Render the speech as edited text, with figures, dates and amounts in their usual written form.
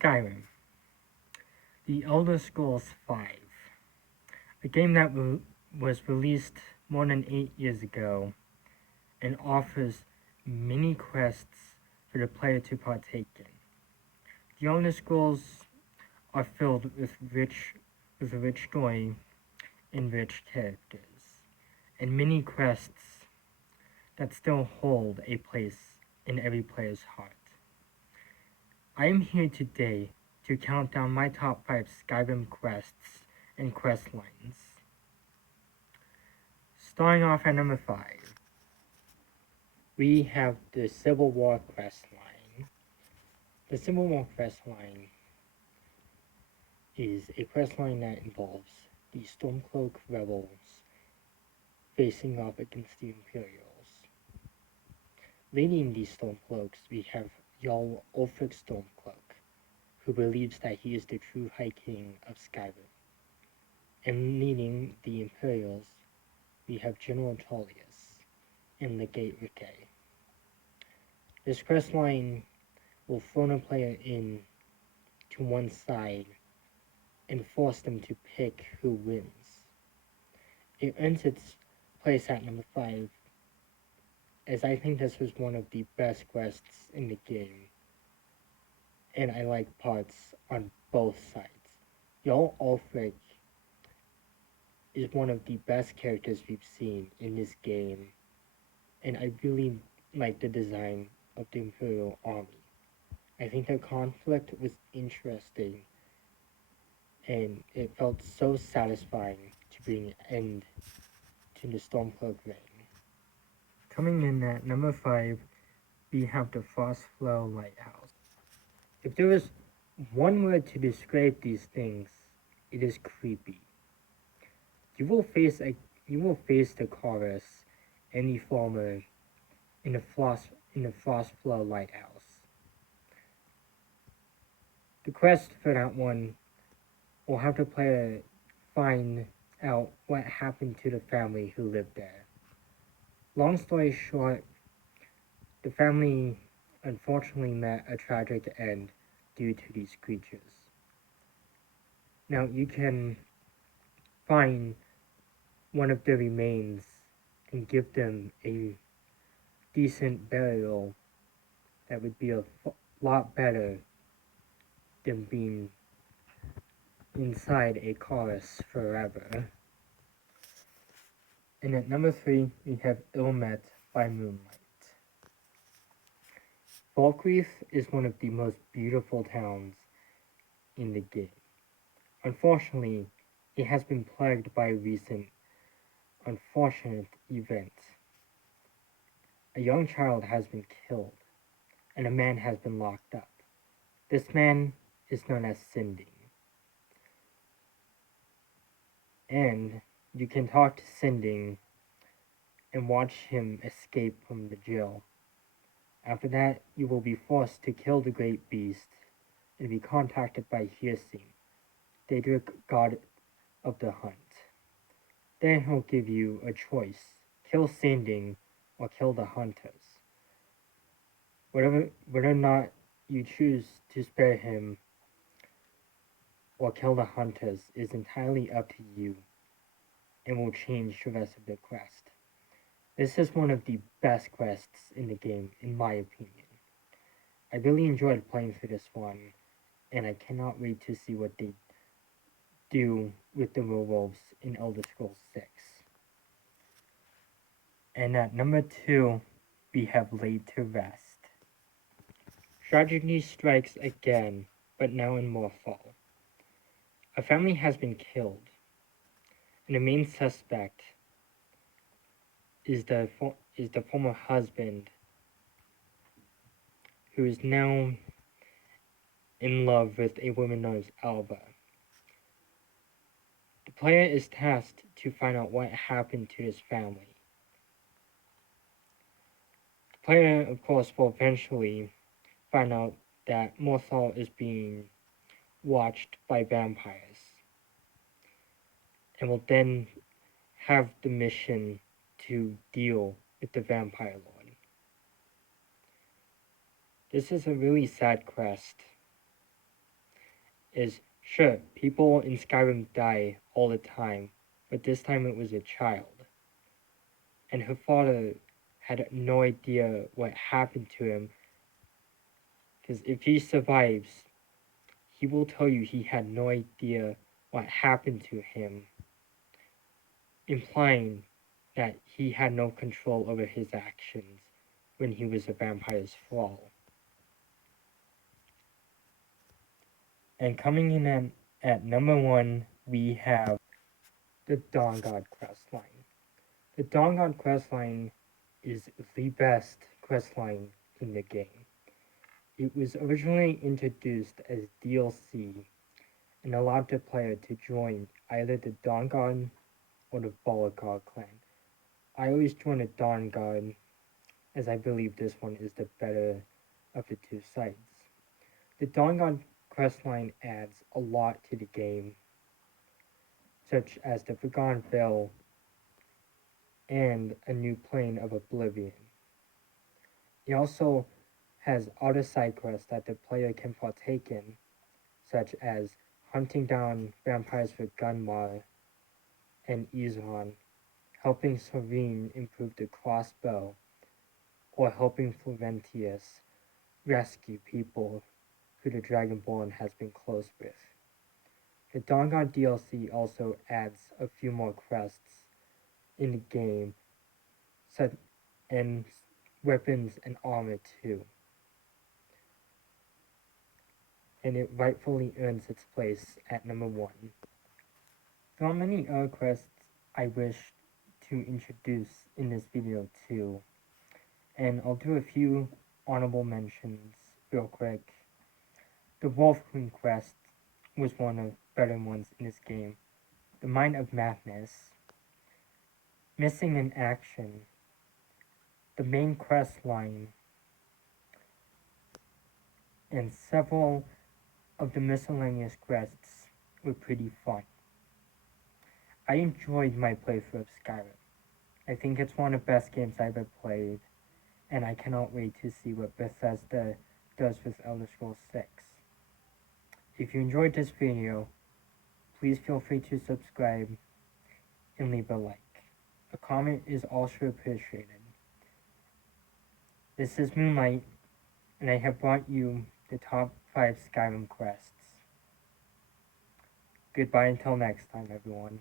Skyrim, The Elder Scrolls V, a game that was released more than 8 years ago and offers many quests for the player to partake in. The Elder Scrolls are filled with a rich story and rich characters, and many quests that still hold a place in every player's heart. I am here today to count down my top 5 Skyrim quests and questlines. Starting off at number 5, we have the Civil War Crestline. The Civil War Crestline is a questline that involves the Stormcloak rebels facing off against the Imperials. Leading these Stormcloaks, we have Jarl Ulfric Stormcloak, who believes that he is the true High King of Skyrim. And leading the Imperials, we have General Tullius and Legate Rickay. This questline will throw the player in to one side and force them to pick who wins. It earns its place at number 5, as I think this was one of the best quests in the game, and I like parts on both sides. Jarl Ulfric is one of the best characters we've seen in this game, and I really like the design of the Imperial army. I think the conflict was interesting, and it felt so satisfying to bring an end to the Stormcloak reign. Coming in at number 5, we have the Phosphor Lighthouse. If there was one word to describe these things, it is creepy. You will face the chorus and the farmer in the Phosphor Lighthouse. The quest for that one will have the player find out what happened to the family who lived there. Long story short, the family unfortunately met a tragic end due to these creatures. Now you can find one of the remains and give them a decent burial that would be a lot better than being inside a chorus forever. And at number 3, we have Ilmet by Moonlight. Falkreath is one of the most beautiful towns in the game. Unfortunately, it has been plagued by recent unfortunate events. A young child has been killed, and a man has been locked up. This man is known as Sinding. And you can talk to Sinding and watch him escape from the jail. After that, you will be forced to kill the great beast and be contacted by Hircine, Daedric god of the hunt. Then he'll give you a choice: kill Sinding or kill the hunters. Whether or not you choose to spare him or kill the hunters is entirely up to you and will change the rest of the quest. This is one of the best quests in the game, in my opinion. I really enjoyed playing through this one, and I cannot wait to see what they do with the werewolves in Elder Scrolls 6. And at number 2, we have Laid to Rest. Tragedy strikes again, but now in Morfall. A family has been killed, and the main suspect is the former husband, who is now in love with a woman known as Alba. The player is tasked to find out what happened to his family. The player, of course, will eventually find out that Morthal is being watched by vampires, and will then have the mission to deal with the Vampire Lord. This is a really sad quest, is, sure, people in Skyrim die all the time, but this time it was a child. And her father had no idea what happened to him, because if he survives, he will tell you he had no idea what happened to him, implying that he had no control over his actions when he was a vampire's thrall. And coming in at number 1, we have the Dogon Crossline. The Dogon Crossline is the best questline in the game. It was originally introduced as DLC and allowed the player to join either the Dogon or the Bolgar clan. I always join the Dogon, as I believe this one is the better of the two sides. The Dogon questline adds a lot to the game, such as the Forgotten Veil and a new plane of Oblivion. It also has other side quests that the player can partake in, such as hunting down vampires for Gunmar and Izran, helping Serene improve the crossbow, or helping Florentius rescue people who the Dragonborn has been close with. The Dogon DLC also adds a few more quests in the game, and weapons and armor too, and it rightfully earns its place at number 1. There are many other quests I wish to introduce in this video too, and I'll do a few honorable mentions real quick. The Wolf Queen quest was one of the better ones in this game. The Mind of Madness, Missing in Action, the main quest line, and several of the miscellaneous quests were pretty fun. I enjoyed my playthrough of Skyrim. I think it's one of the best games I've ever played, and I cannot wait to see what Bethesda does with Elder Scrolls 6. If you enjoyed this video, please feel free to subscribe and leave a like. A comment is also appreciated. This is Moonlight, and I have brought you the top 5 Skyrim quests. Goodbye until next time, everyone.